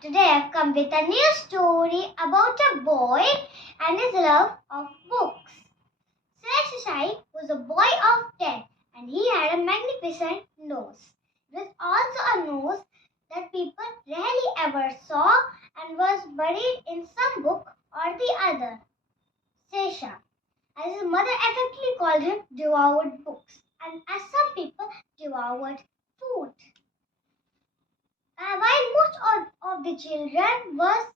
Today I've come with a new story about a boy and his love of books. Seshasai was a boy of 10 and he had a magnificent nose. It was also a nose that people rarely ever saw and was buried in some book or the other. Sesha, as his mother affectionately called him, devoured books, and as some people devoured food. While most of the children was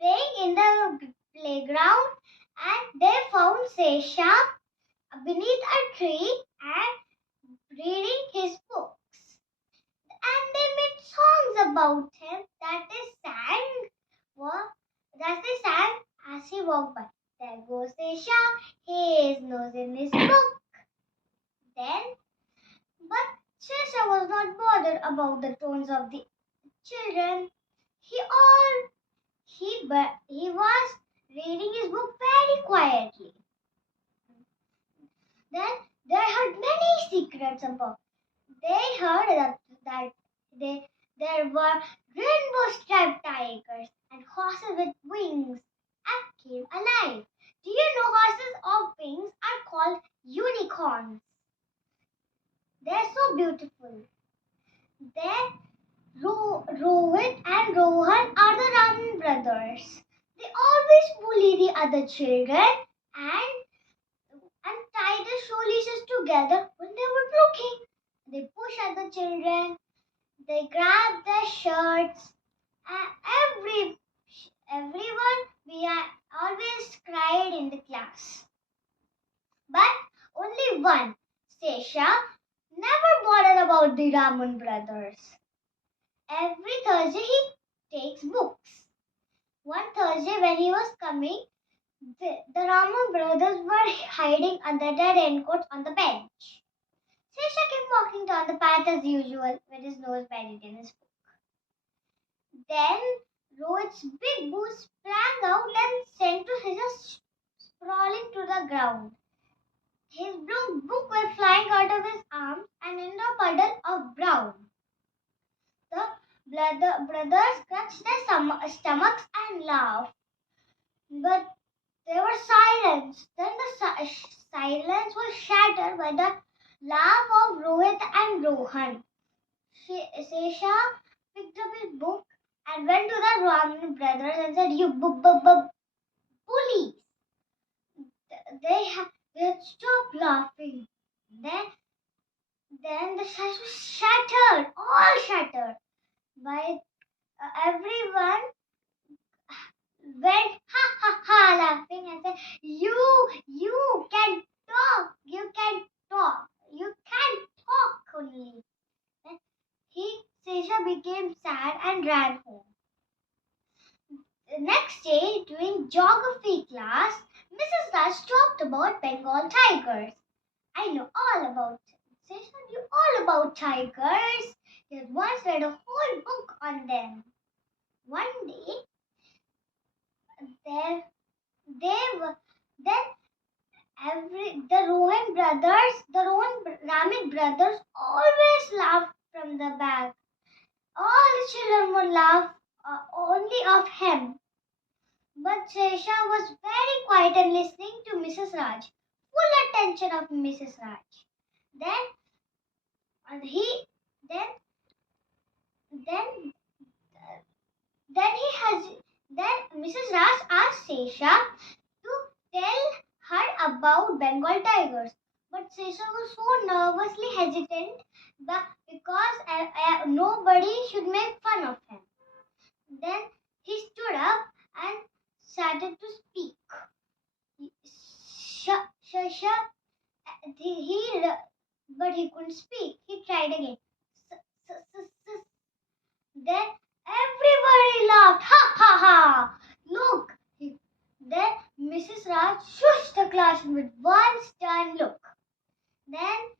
playing in the playground, and they found Sesha beneath a tree and reading his books. And they made songs about him that they sang as he walked by. There goes Sesha, his nose in his book. But Sesha was not bothered about the tones of the children. He was reading his book very quietly. Then they heard many secrets about. They heard that there were rainbow-striped tigers and horses with wings that came alive. Do you know horses of wings are called unicorns? They're so beautiful. Then Rohit and Rohan are the Raman brothers. They always bully the other children and tie their shoelaces together when they were looking. They push other children. They grab their shirts. Everyone, we are always cried in the class. But only one, Sesha, never bothered about the Raman brothers. Every Thursday he takes books. One Thursday when he was coming, the Raman brothers were hiding under their raincoats on the bench. Sesha kept walking down the path as usual with his nose buried in his book. Then Rohit's big boot sprang out and sent Sesha sprawling to the ground. His book went flying out of his arms and in a puddle of brown. The brothers clutched their stomachs and laughed. But they were silenced. Then the silence was shattered by the laugh of Rohit and Rohan. Sesha picked up his book and went to the Raman brothers and said, "You bullies!" They had stopped laughing. Then the silence was shattered, all shattered. By everyone went ha ha ha laughing and said, You can talk, you can talk only." Then Sesha became sad and ran home. The next day, during geography class, Mrs. Raj talked about Bengal tigers. I know all about Sesha knew all about tigers. He had once read a whole book on them. One day, the Raman brothers always laughed from the back. All the children would laugh only of him. But Sesha was very quiet and listening to Mrs. Raj, full attention of Mrs. Raj. Then Mrs. Raj asked Sesha to tell her about Bengal tigers. But Sesha was so nervously hesitant because nobody should make fun of him. Then he stood up and started to speak. Sesha, but he couldn't speak. He tried again. Then everybody laughed. Ha ha ha! Look! Then Mrs. Raj shushed the class with one stern look. Then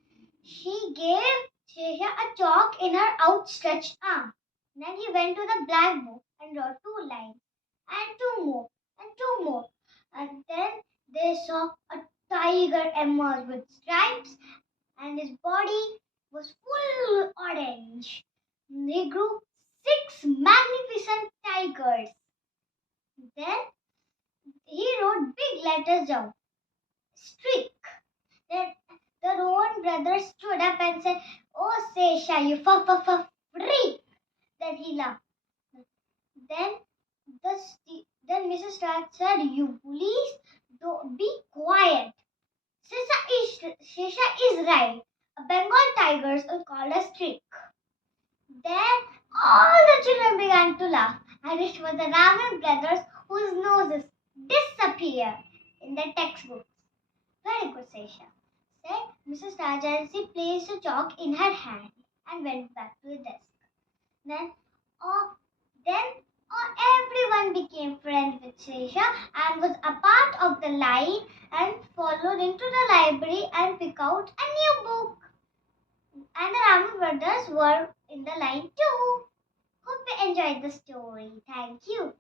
she gave Sesha a chalk in her outstretched arm. Then he went to the blackboard and wrote 2 lines, and 2 more, and 2 more. And then they saw a tiger emerge with stripes, and his body was full orange. He grew 6 magnificent tigers. letters down. Streak. Then the Rowan brothers stood up and said, "Oh, Sesha, you freak!" Then he laughed. Then Mrs. Rat said, "You bullies, don't be quiet. Sesha is right. A Bengal tiger is called a streak." Then all the children began to laugh, and it was the Raman brothers whose noses disappeared in the textbooks. "Very good, Sesha," said Mrs. Rajarsi, placed a chalk in her hand and went back to the desk. Then, oh, then everyone became friends with Sesha and was a part of the line and followed into the library and picked out a new book. And the Raman brothers were in the line too. Hope you enjoyed the story. Thank you.